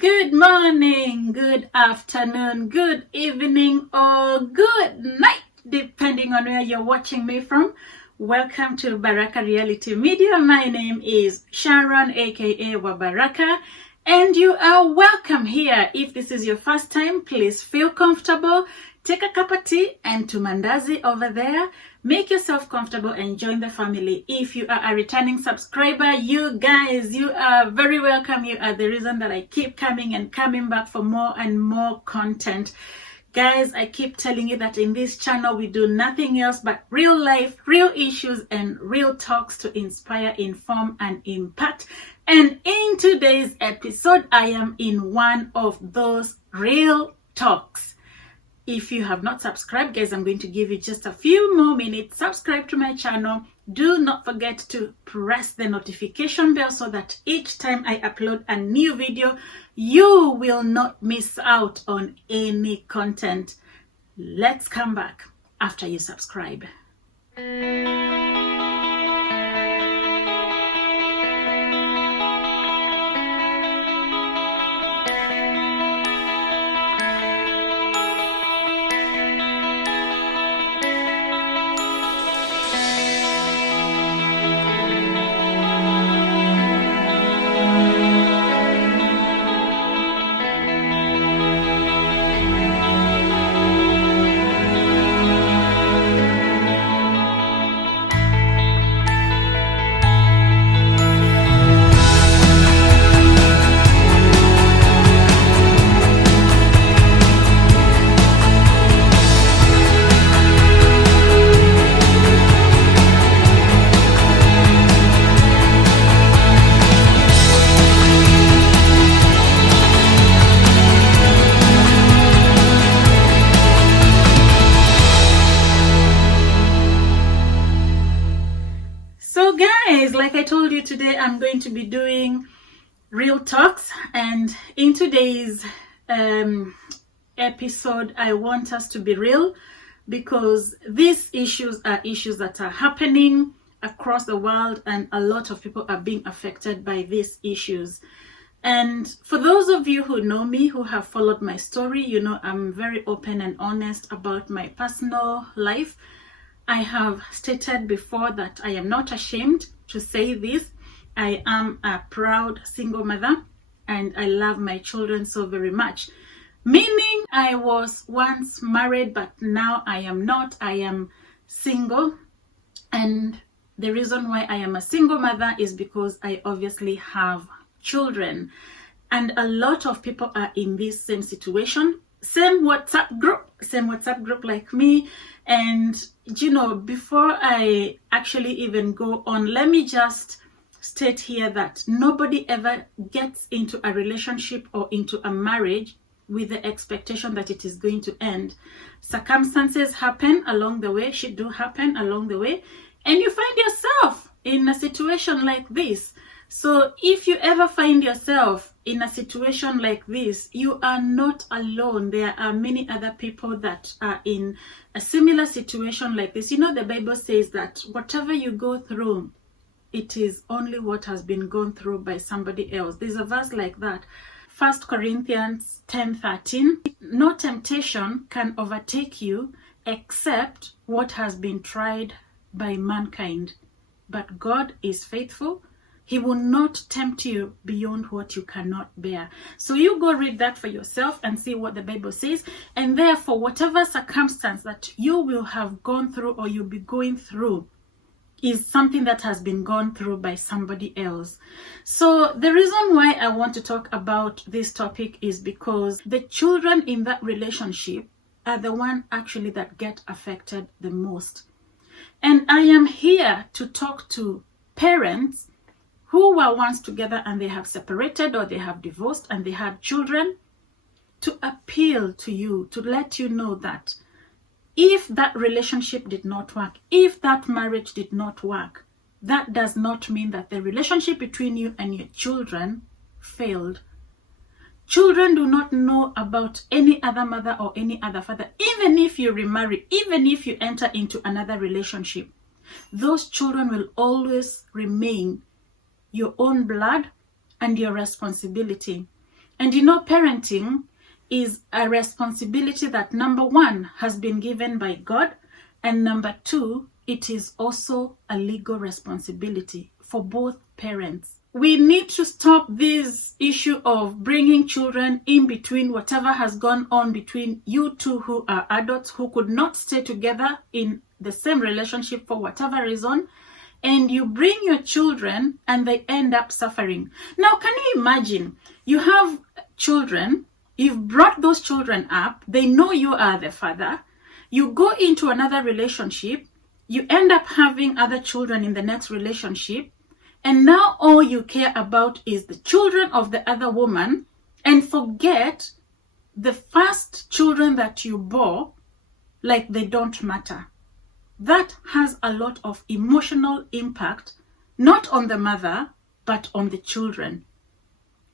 Good morning, good afternoon, good evening, or good night, depending on where you're watching me from. Welcome to Baraka Reality Media. My name is Sharon, aka Baraka, and you are welcome here. If this is your first time, please feel comfortable. Take a cup of tea and to mandazi over there. Make yourself comfortable and join the family. If you are a returning subscriber, you guys, you are very welcome. You are the reason that I keep coming and coming back for more and more content. Guys, I keep telling you that in this channel, we do nothing else but real life, real issues, and real talks to inspire, inform, and impact. And in today's episode, I am in one of those real talks. If you have not subscribed, guys, I'm going to give you just a few more minutes. Subscribe to my channel. Do not forget to press the notification bell so that each time I upload a new video, you will not miss out on any content. Let's come back after you subscribe. Like I told you, today I'm going to be doing real talks, and in today's episode I want us to be real, because these issues are issues that are happening across the world and a lot of people are being affected by these issues. And for those of you who know me, who have followed my story, you know I'm very open and honest about my personal life. I have stated before that I am not ashamed to say this. I am a proud single mother and I love my children so very much. Meaning I was once married, but now I am not. I am single. And the reason why I am a single mother is because I obviously have children. And a lot of people are in this same situation. Same WhatsApp group like me. And you know, before I actually even go on, let me just state here that nobody ever gets into a relationship or into a marriage with the expectation that it is going to end. Circumstances happen along the way, shit do happen along the way, and you find yourself in a situation like this. So if you ever find yourself in a situation like this, you are not alone. There are many other people that are in a similar situation like this. You know, the Bible says that whatever you go through, it is only what has been gone through by somebody else. There's a verse like that. 1 Corinthians 10:13. No temptation can overtake you except what has been tried by mankind. But God is faithful. He will not tempt you beyond what you cannot bear. So you go read that for yourself and see what the Bible says. And therefore, whatever circumstance that you will have gone through or you'll be going through is something that has been gone through by somebody else. So the reason why I want to talk about this topic is because the children in that relationship are the one actually that get affected the most. And I am here to talk to parents who were once together and they have separated or they have divorced and they had children, to appeal to you, to let you know that if that relationship did not work, if that marriage did not work, that does not mean that the relationship between you and your children failed. Children do not know about any other mother or any other father. Even if you remarry, even if you enter into another relationship, those children will always remain your own blood and your responsibility. And you know, parenting is a responsibility that, number one, has been given by God, and number two, it is also a legal responsibility for both parents. We need to stop this issue of bringing children in between whatever has gone on between you two who are adults who could not stay together in the same relationship for whatever reason, and you bring your children and they end up suffering. Now, can you imagine? You have children, you've brought those children up, they know you are the father, you go into another relationship, you end up having other children in the next relationship, and now all you care about is the children of the other woman, and forget the first children that you bore like they don't matter. That has a lot of emotional impact, not on the mother, but on the children.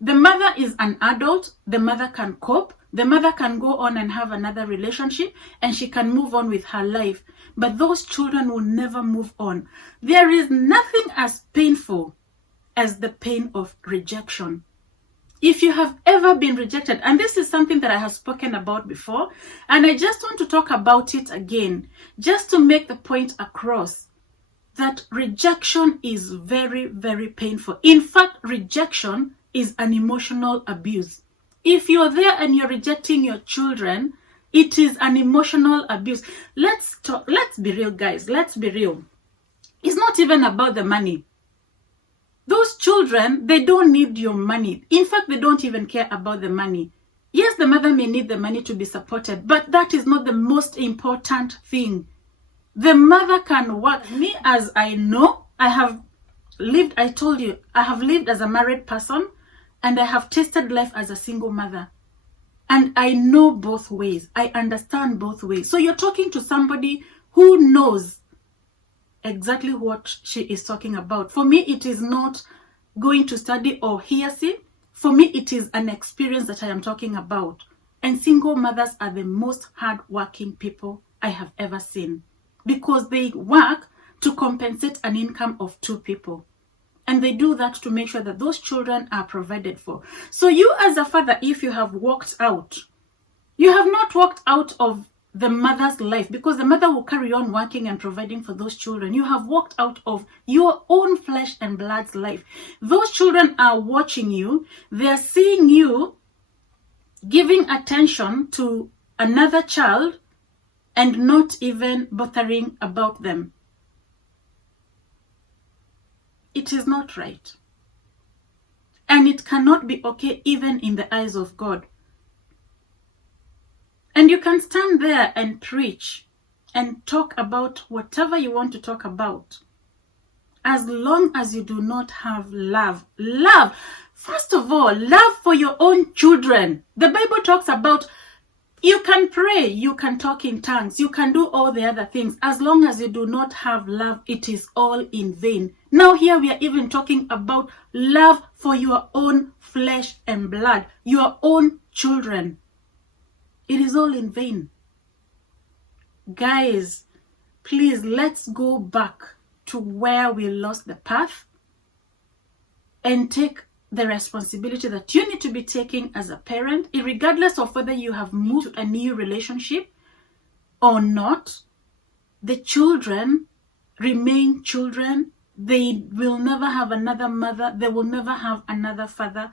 The mother is an adult, the mother can cope, the mother can go on and have another relationship, and she can move on with her life. But those children will never move on. There is nothing as painful as the pain of rejection. If you have ever been rejected, and this is something that I have spoken about before, and I just want to talk about it again, just to make the point across that rejection is very, very painful. In fact, rejection is an emotional abuse. If you're there and you're rejecting your children, it is an emotional abuse. Let's be real, guys. Let's be real. It's not even about the money. Those children, they don't need your money. In fact, they don't even care about the money. Yes, the mother may need the money to be supported, but that is not the most important thing. The mother can work. Me, as I know, I have lived, I told you, I have lived as a married person, and I have tasted life as a single mother. And I know both ways. I understand both ways. So you're talking to somebody who knows exactly what she is talking about. For me, it is not going to study or hearsay. For me, it is an experience that I am talking about. And single mothers are the most hardworking people I have ever seen, because they work to compensate an income of two people. And they do that to make sure that those children are provided for. So you as a father, if you have walked out, you have not walked out of the mother's life, because the mother will carry on working and providing for those children. You have walked out of your own flesh and blood's life. Those children are watching you. They are seeing you giving attention to another child and not even bothering about them. It is not right. And it cannot be okay even in the eyes of God. And you can stand there and preach and talk about whatever you want to talk about, as long as you do not have love. Love. First of all, love for your own children. The Bible talks about you can pray, you can talk in tongues, you can do all the other things. As long as you do not have love, it is all in vain. Now here we are even talking about love for your own flesh and blood, your own children. It is all in vain. Guys, please, let's go back to where we lost the path and take the responsibility that you need to be taking as a parent, regardless of whether you have moved to a new relationship or not. The children remain children. They will never have another mother. They will never have another father.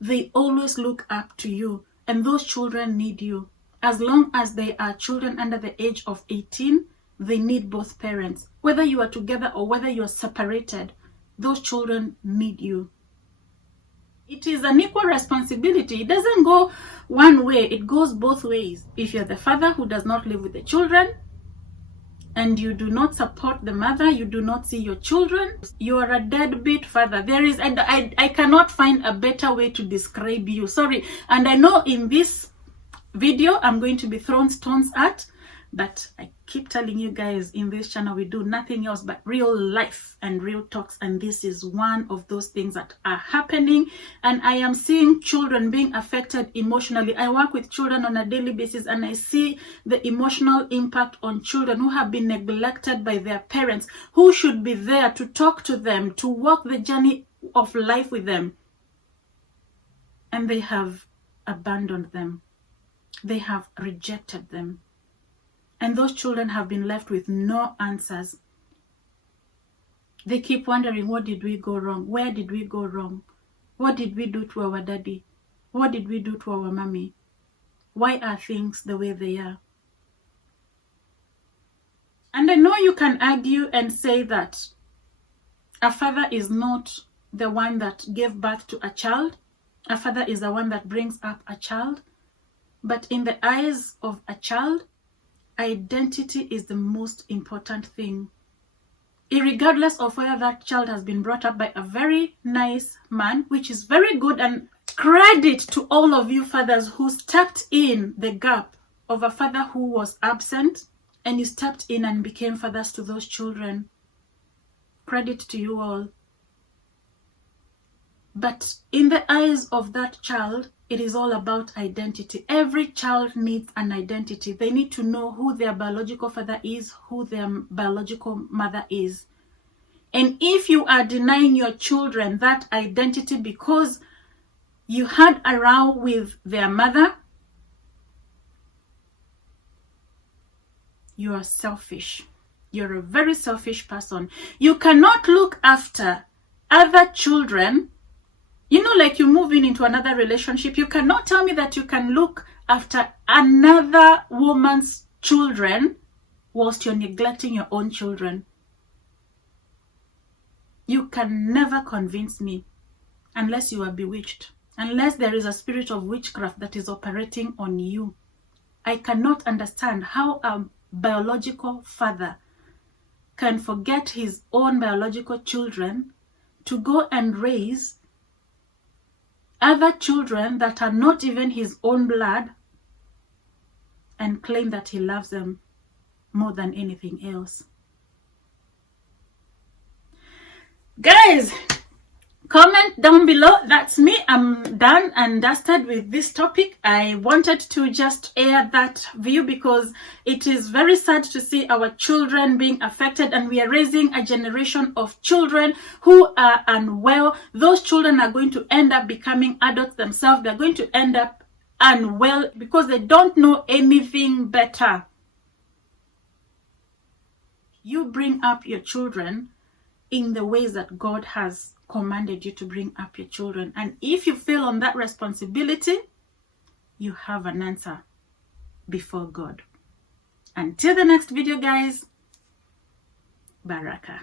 They always look up to you, and those children need you. As long as they are children under the age of 18, they need both parents. Whether you are together or whether you are separated, those children need you. It is an equal responsibility. It doesn't go one way, it goes both ways. If you're the father who does not live with the children and you do not support the mother, you do not see your children, you are a deadbeat father. I cannot find a better way to describe you. Sorry. And I know in this video I'm going to be thrown stones at, but I keep telling you guys, in this channel we do nothing else but real life and real talks, and this is one of those things that are happening. And I am seeing children being affected emotionally. I work with children on a daily basis, and I see the emotional impact on children who have been neglected by their parents, who should be there to talk to them, to walk the journey of life with them, and they have abandoned them. They have rejected them. And those children have been left with no answers. They keep wondering, what did we go wrong? Where did we go wrong? What did we do to our daddy? What did we do to our mommy? Why are things the way they are? And I know you can argue and say that a father is not the one that gave birth to a child. A father is the one that brings up a child. But in the eyes of a child, identity is the most important thing. Regardless of whether that child has been brought up by a very nice man, which is very good, and credit to all of you fathers who stepped in the gap of a father who was absent, and you stepped in and became fathers to those children. Credit to you all. But in the eyes of that child, it is all about identity. Every child needs an identity. They need to know who their biological father is, who their biological mother is. And if you are denying your children that identity because you had a row with their mother, you are selfish. You're a very selfish person. You cannot look after other children. You know, like you moving into another relationship, you cannot tell me that you can look after another woman's children whilst you're neglecting your own children. You can never convince me unless you are bewitched, unless there is a spirit of witchcraft that is operating on you. I cannot understand how a biological father can forget his own biological children to go and raise other children that are not even his own blood and claim that he loves them more than anything else. Guys, comment down below. That's me. I'm done and dusted with this topic. I wanted to just air that view because it is very sad to see our children being affected, and we are raising a generation of children who are unwell. Those children are going to end up becoming adults themselves. They're going to end up unwell because they don't know anything better. You bring up your children in the ways that God has commanded you to bring up your children. And if you fail on that responsibility, you have an answer before God. Until the next video, guys, Baraka.